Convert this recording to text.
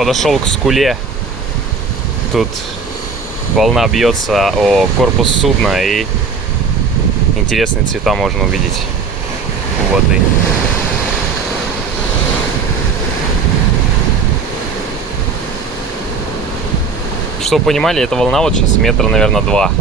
Подошел к скуле. Тут волна бьется о корпус судна, и интересные цвета можно увидеть у воды. Чтобы понимали, эта волна вот сейчас метра, наверное, 2.